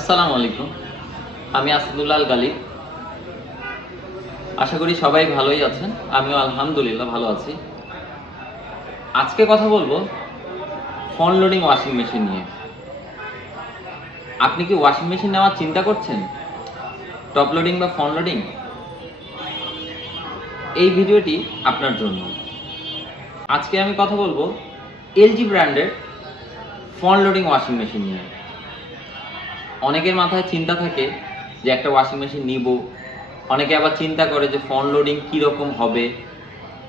আসসালামু আলাইকুম। আমি আসাদুল্লাহ গালিব। আশা করি সবাই ভালোই আছেন। আমিও আলহামদুলিল্লাহ ভালো আছি। আজকে কথা বলবো ফ্রন্ট লোডিং ওয়াশিং মেশিন নিয়ে। আপনি কি ওয়াশিং মেশিন নেওয়ার চিন্তা করছেন? টপ লোডিং বা ফ্রন্ট লোডিং? এই ভিডিওটি আপনার জন্য। আজকে আমি কথা বলবো এলজি ব্র্যান্ডের ফ্রন্ট লোডিং ওয়াশিং মেশিন নিয়ে। অনেকের মাথায় চিন্তা থাকে যে একটা ওয়াশিং মেশিন নিব। অনেকে আবার চিন্তা করে যে ফ্রন্ট লোডিং কীরকম হবে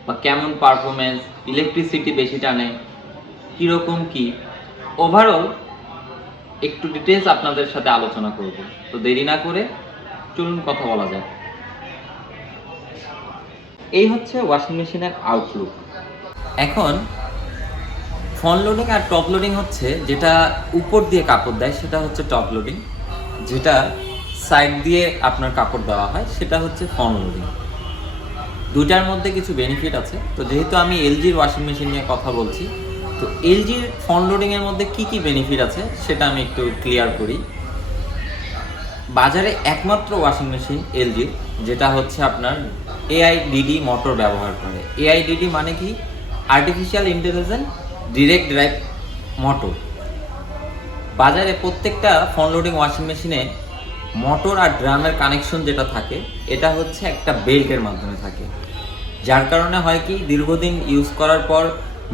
বা কেমন পারফরমেন্স, ইলেকট্রিসিটি বেশি টানে, কীরকম কি। ওভারঅল একটু ডিটেলস আপনাদের সাথে আলোচনা করব। তো দেরি না করে চলুন কথা বলা যায়। এই হচ্ছে ওয়াশিং মেশিনের আউটলুক। এখন ফ্রন্ট লোডিং আর টপ লোডিং হচ্ছে যেটা উপর দিয়ে কাপড় দেয় সেটা হচ্ছে টপ লোডিং, যেটা সাইড দিয়ে আপনার কাপড় দেওয়া হয় সেটা হচ্ছে ফ্রন্ট লোডিং। দুইটার মধ্যে কিছু বেনিফিট আছে। তো যেহেতু আমি এলজির ওয়াশিং মেশিন নিয়ে কথা বলছি, তো এলজির ফ্রন্ট লোডিংয়ের মধ্যে কি কি বেনিফিট আছে সেটা আমি একটু ক্লিয়ার করি। বাজারে একমাত্র ওয়াশিং মেশিন এলজির যেটা হচ্ছে আপনার এআইডিডি মোটর ব্যবহার করে। এআইডিডি মানে কি? Artificial intelligence direct drive motor. বাজারে প্রত্যেকটা ফ্রন্ট লোডিং ওয়াশিং মেশিনে মোটর আর ড্রামের কানেকশন যেটা থাকে এটা হচ্ছে একটা বেল্টের মাধ্যমে থাকে, যার কারণে হয় কি দীর্ঘদিন ইউজ করার পর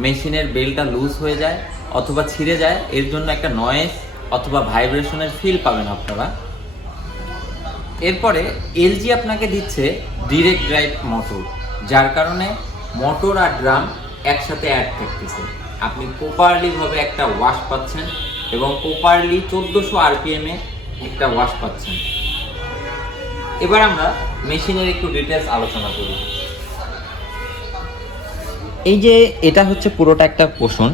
মেশিনের বেল্টটা লুজ হয়ে যায় অথবা ছিঁড়ে যায়। এর জন্য একটা নয়েজ অথবা ভাইব্রেশনের ফিল পাবেন আপনারা। এরপরে এলজি আপনাকে দিচ্ছে ডিরেক্ট ড্রাইভ মোটর, যার কারণে মোটর আর ড্রাম একসাথে অ্যাড থাকতেছে। আপনি প্রপারলিভাবে একটা ওয়াশ পাচ্ছেন এবং প্রপারলি 1400 আরপিএমে একটা ওয়াশ পাচ্ছেন। এবার আমরা মেশিনের একটু ডিটেলস আলোচনা করি। এই যে এটা হচ্ছে পুরোটা একটা পোষণ।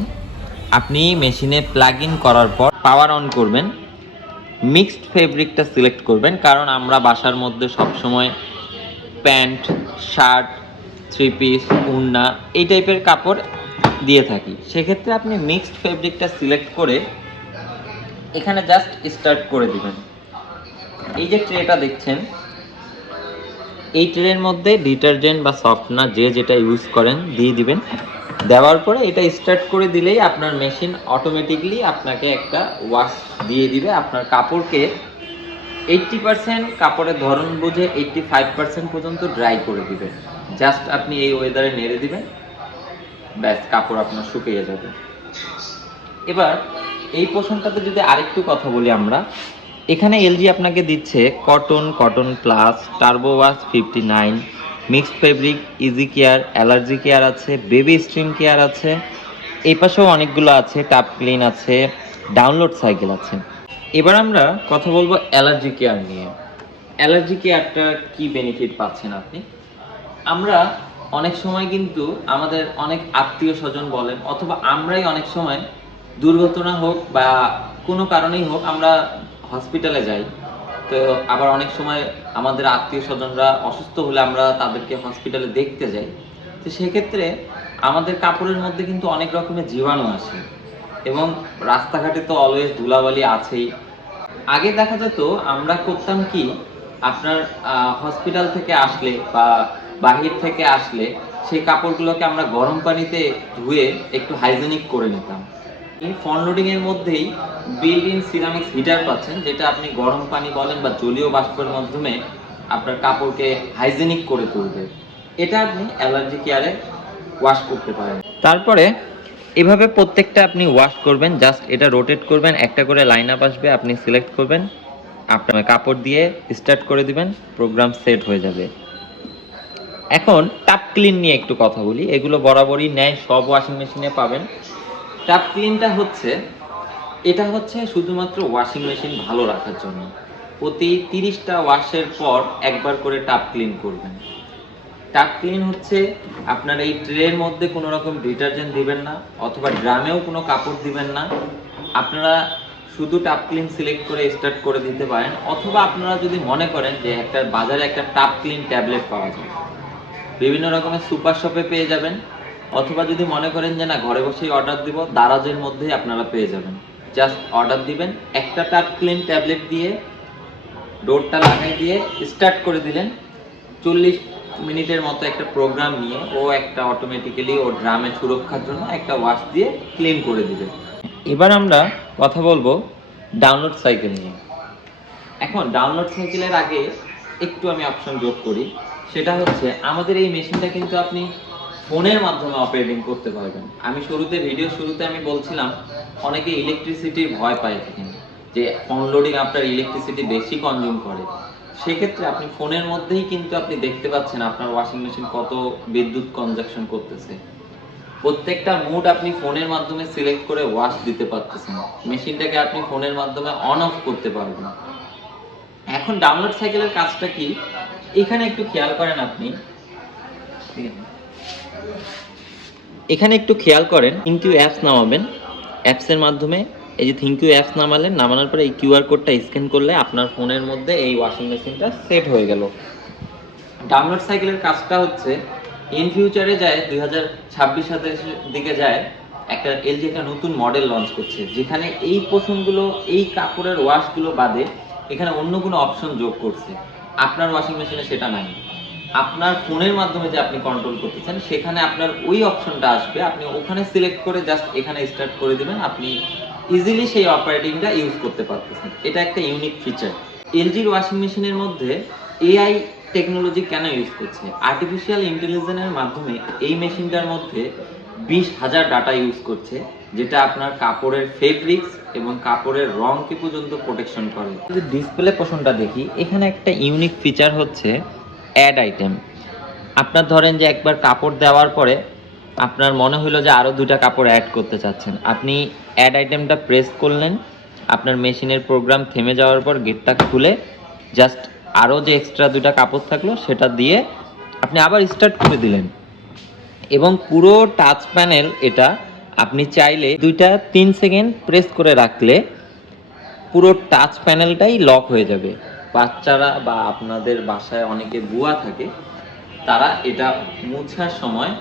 আপনি মেশিনে প্লাগ ইন করার পর পাওয়ার অন করবেন, মিক্সড ফেব্রিকটা সিলেক্ট করবেন, কারণ আমরা বাসার মধ্যে সবসময় প্যান্ট, শার্ট, থ্রি পিস, ওড়না এই টাইপের কাপড় দিয়ে থাকি। সেক্ষেত্রে আপনি মিক্সড ফেব্রিকটা সিলেক্ট করে এখানে জাস্ট স্টার্ট করে দিবেন। এই যে ট্রেটা দেখছেন, এই ট্রের মধ্যে ডিটারজেন্ট বা সফটনার যে যেটা ইউজ করেন দিয়ে দিবেন। দেওয়ার পরে এটা স্টার্ট করে দিলেই আপনার মেশিন অটোমেটিকলি আপনাকে একটা ওয়াশ দিয়ে দিবে। আপনার কাপড়কে 80% কাপড়ের ধরন বুঝে 85% পর্যন্ত ড্রাই করে দিবে। জাস্ট আপনি এই ওয়েদারে নেড়ে দিবেন, ব্যাস কাপড় আপনার শুকিয়ে যাবে। এবার এই পোর্শনটাতে যদি আরেকটু কথা বলি আমরা, এখানে এলজি আপনাকে দিচ্ছে cotton plus, turbo wash 59, mixed fabric, easy care, allergy care আছে, বেবি স্ট্রিম কেয়ার আছে, এই পাশেও অনেকগুলো আছে, টাপ ক্লিন আছে, ডাউনলোড সাইকেল আছে। এবার আমরা কথা বলবো অ্যালার্জি কেয়ার নিয়ে। অ্যালার্জি কেয়ারটা কি বেনিফিট পাচ্ছেন আপনি? আমরা অনেক সময় কিন্তু আমাদের অনেক আত্মীয় স্বজন বলেন অথবা আমরাই অনেক সময় দুর্ঘটনা হোক বা কোনো কারণেই হোক আমরা হসপিটালে যাই। তো আবার অনেক সময় আমাদের আত্মীয় স্বজনরা অসুস্থ হলে আমরা তাদেরকে হসপিটালে দেখতে যাই। তো সেক্ষেত্রে আমাদের কাপড়ের মধ্যে কিন্তু অনেক রকমের জীবাণু আসে এবং রাস্তাঘাটে তো অলওয়েজ ধুলাবালি আছেই। আগে দেখা যেত আমরা করতাম কি, আপনার হসপিটাল থেকে আসলে বা বাহির থেকে আসলে সেই কাপড়গুলোকে আমরা গরম পানিতে ধুয়ে একটু হাইজেনিক করে নিতাম। এই ফ্রন্ট লোডিং এর মধ্যেই বিল্ট ইন সিরামিক্স হিটার পাচ্ছেন, যেটা আপনি গরম পানি বলেন বা জলীয় বাষ্পের মাধ্যমে আপনার কাপড়কে হাইজেনিক করে তুলবে। এটা আপনি অ্যালার্জি কেয়ারে ওয়াশ করতে পারেন। তারপরে এভাবে প্রত্যেকটা আপনি ওয়াশ করবেন, জাস্ট এটা রোটেট করবেন, একটা করে লাইন আপ আসবে, আপনি সিলেক্ট করবেন, আপনার কাপড় দিয়ে স্টার্ট করে দিবেন, প্রোগ্রাম সেট হয়ে যাবে। এখন টাপ ক্লিন নিয়ে একটু কথা বলি। এগুলো বরাবরই নেয়, সব ওয়াশিং মেশিনে পাবেন। টাপ ক্লিনটা হচ্ছে, এটা হচ্ছে শুধুমাত্র ওয়াশিং মেশিন ভালো রাখার জন্য। প্রতি 30টা ওয়াশের পর একবার করে টাপ ক্লিন করবেন। টাপ ক্লিন হচ্ছে আপনার এই ট্রের মধ্যে কোনো রকম ডিটারজেন্ট দিবেন না অথবা ড্রামেও কোনো কাপড় দিবেন না। আপনারা শুধু টাপ ক্লিন সিলেক্ট করে স্টার্ট করে দিতে পারেন, অথবা আপনারা যদি মনে করেন যে একটা বাজারে একটা টাপ ক্লিন ট্যাবলেট পাওয়া যায়, বিভিন্ন রকমের সুপার শপে পেয়ে যাবেন, অথবা যদি মনে করেন যে না ঘরে বসেই অর্ডার দিব, দারাজের মধ্যেই আপনারা পেয়ে যাবেন। জাস্ট অর্ডার দিবেন, একটা টাচ ক্লিন ট্যাবলেট দিয়ে ডোরটা লাগাই দিয়ে স্টার্ট করে দিলেন। 40 মিনিটের মতো একটা প্রোগ্রাম নিয়ে ও একটা অটোমেটিক্যালি ও ড্রামের সুরক্ষার জন্য একটা ওয়াশ দিয়ে ক্লিন করে দিবে। এবার আমরা কথা বলবো ডাউনলোড সাইকেল নিয়ে। এখন ডাউনলোড সাইকেলের আগে একটু আমি অপশন যোগ করি, সেটা হচ্ছে আমাদের এই মেশিনটা কিন্তু আপনি ফোনের মাধ্যমে অপারেটিং করতে পারবেন। আমি ভিডিও শুরুতে আমি বলছিলাম অনেকে ইলেকট্রিসিটির ভয় পায় থাকেন যে অনলোডিং আপনার ইলেকট্রিসিটি বেশি কনজিউম করে। সেক্ষেত্রে আপনি ফোনের মধ্যেই কিন্তু আপনি দেখতে পাচ্ছেন আপনার ওয়াশিং মেশিন কত বিদ্যুৎ কনজাকশন করতেছে। প্রত্যেকটা মুড আপনি ফোনের মাধ্যমে সিলেক্ট করে ওয়াশ দিতে পারতেছেন। মেশিনটাকে আপনি ফোনের মাধ্যমে অন অফ করতে পারবেন। এখন ডাউনলোড সাইকেলের কাজটা কি, এখানে একটু খেয়াল করেন আপনি, এখানে একটু খেয়াল করেন থ্যাংক ইউ অ্যাপস নামাবেন। অ্যাপসের মাধ্যমে এই যে থ্যাংক ইউ অ্যাপস নামালেন, নামানোর পরে এই কিউআর কোডটা স্ক্যান করলে আপনার ফোনের মধ্যে এই ওয়াশিং মেশিনটা সেট হয়ে গেল। ডাউনলোড সাইকেলের কাজটা হচ্ছে ইন ফিউচারে যায় 2026 সালের দিকে যায় একটা এলজি একটা নতুন মডেল লঞ্চ করছে, যেখানে এই পোষণগুলো এই কাপড়ের ওয়াশগুলো বাদে এখানে অন্য কোনো অপশন যোগ করছে। আপনার ওয়াশিং মেশিনে সেটা নাই। আপনার ফোনের মাধ্যমে যে আপনি কন্ট্রোল করতেছেন সেখানে আপনার ওই অপশনটা আসবে, আপনি ওখানে সিলেক্ট করে জাস্ট এখানে স্টার্ট করে দিবেন, আপনি ইজিলি সেই অপারেটিংটা ইউজ করতে পারতেছেন। এটা একটা ইউনিক ফিচার। এলজির ওয়াশিং মেশিনের মধ্যে এআই টেকনোলজি কেন ইউজ করছে? আর্টিফিশিয়াল ইন্টেলিজেন্সের মাধ্যমে এই মেশিনটার মধ্যে 20,000 ডাটা ইউজ করছে, যেটা আপনার কাপড়ের ফেব্রিক্স এবং কাপড়ের রংকে পর্যন্ত প্রোটেকশন করে। যদি ডিসপ্লে পোর্শনটা দেখি, এখানে একটা ইউনিক ফিচার হচ্ছে অ্যাড আইটেম। আপনার ধরেন যে একবার কাপড় দেওয়ার পরে আপনার মনে হলো যে আরও 2টা কাপড় অ্যাড করতে চাচ্ছেন, আপনি অ্যাড আইটেমটা প্রেস করলেন, আপনার মেশিনের প্রোগ্রাম থেমে যাওয়ার পর গেটটা খুলে জাস্ট আরও যে এক্সট্রা 2টা কাপড় থাকলো সেটা দিয়ে আপনি আবার স্টার্ট করে দিলেন, এবং পুরো টাচ প্যানেল এটা আপনি চাইলে 2-3 সেকেন্ড প্রেস করে রাখলে পুরো টাচ প্যানেলটাই লক হয়ে যাবে। বাচ্চারা বা আপনাদের বাসায় অনেকে বুয়া থাকে, তারা এটা মোছার সময়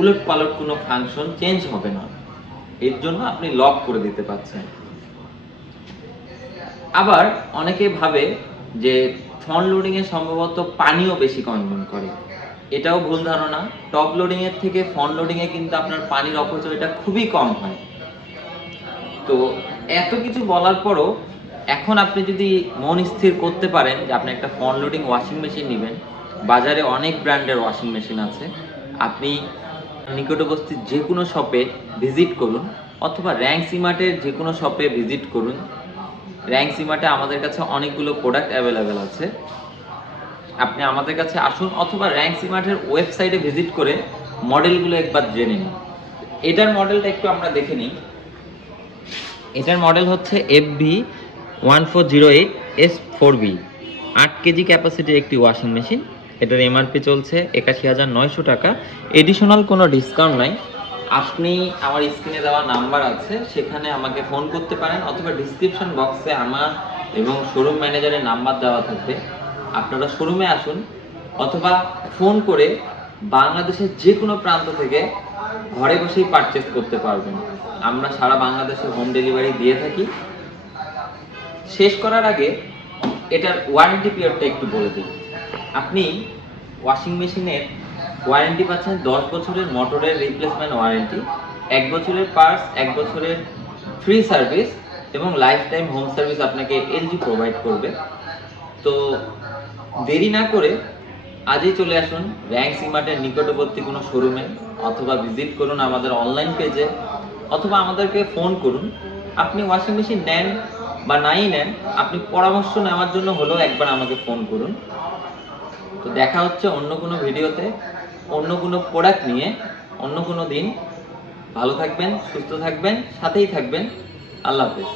উলট পালট কোনো ফাংশন চেঞ্জ হবে না, এর জন্য আপনি লক করে দিতে পারছেন। আবার অনেকে ভাবে যে ফ্রন্ট লোডিং এ সম্ভবত পানিও বেশি কনজিউম করে, এটাও ভুল ধারণা। টপ লোডিং এর থেকে ফ্রন্ট লোডিং এ কিন্তু আপনার পানির অপচয়টা খুবই কম হয়। তো এত কিছু বলার পরও এখন আপনি যদি মন স্থির করতে পারেন যে আপনি একটা ফ্রন্ট লোডিং ওয়াশিং মেশিন নেবেন, বাজারে অনেক ব্র্যান্ডের ওয়াশিং মেশিন আছে, আপনি নিকটবর্তী যে কোনো শপে ভিজিট করুন, অথবা র্যাঙ্ক সিমার্টের যে কোনো শপে ভিজিট করুন। র্যাঙ্ক সিমার্টে আমাদের কাছে অনেকগুলো প্রোডাক্ট অ্যাভেলেবেল আছে, আপনি আমাদের কাছে আসুন, অথবা র্যাঙ্ক সিমার্টের ওয়েবসাইটে ভিজিট করে মডেলগুলো একবার জেনে নিন। এটার মডেলটা একটু আমরা দেখে নিই। এটার মডেল হচ্ছে FB1408S4B, 8 কেজি ক্যাপাসিটির একটি ওয়াশিং মেশিন। এটার এমআরপি চলছে 81,900 টাকা, এডিশনাল কোনো ডিসকাউন্ট নাই। আপনি আমার স্ক্রিনে দেওয়া নাম্বার আছে, সেখানে আমাকে ফোন করতে পারেন, অথবা ডিসক্রিপশন বক্সে আমার এবং শোরুম ম্যানেজারের নাম্বার দেওয়া থাকবে। আপনারা শোরুমে আসুন, অথবা ফোন করে বাংলাদেশের যে কোনো প্রান্ত থেকে ঘরে বসেই পারচেস করতে পারবেন। আমরা সারা বাংলাদেশে হোম ডেলিভারি দিয়ে থাকি। শেষ করার আগে এটার ওয়ারেন্টি পিরিয়ডটা একটু বলে দিই। আপনি ওয়াশিং মেশিনের ওয়ারেন্টি পাচ্ছেন 10 বছরের মোটরের রিপ্লেসমেন্ট ওয়ারেন্টি, 1 বছরের পার্টস, 1 বছরের ফ্রি সার্ভিস, এবং লাইফ টাইম হোম সার্ভিস আপনাকে এলজি প্রোভাইড করবে। তো দেরি না করে আজই চলে আসুন র্যাঙ্ক সিমার্টের নিকটবর্তী কোনো শোরুমে, অথবা ভিজিট করুন আমাদের অনলাইন পেজে, অথবা আমাদেরকে ফোন করুন। আপনি ওয়াশিং মেশিন নেন বা নাই নেন, আপনি পরামর্শ নেওয়ার জন্য হলেও একবার আমাকে ফোন করুন। তো দেখা হচ্ছে অন্য কোনো ভিডিওতে, অন্য কোনো প্রোডাক্ট নিয়ে, অন্য কোনো দিন। ভালো থাকবেন, সুস্থ থাকবেন, সাথেই থাকবেন। আল্লাহ হাফেজ।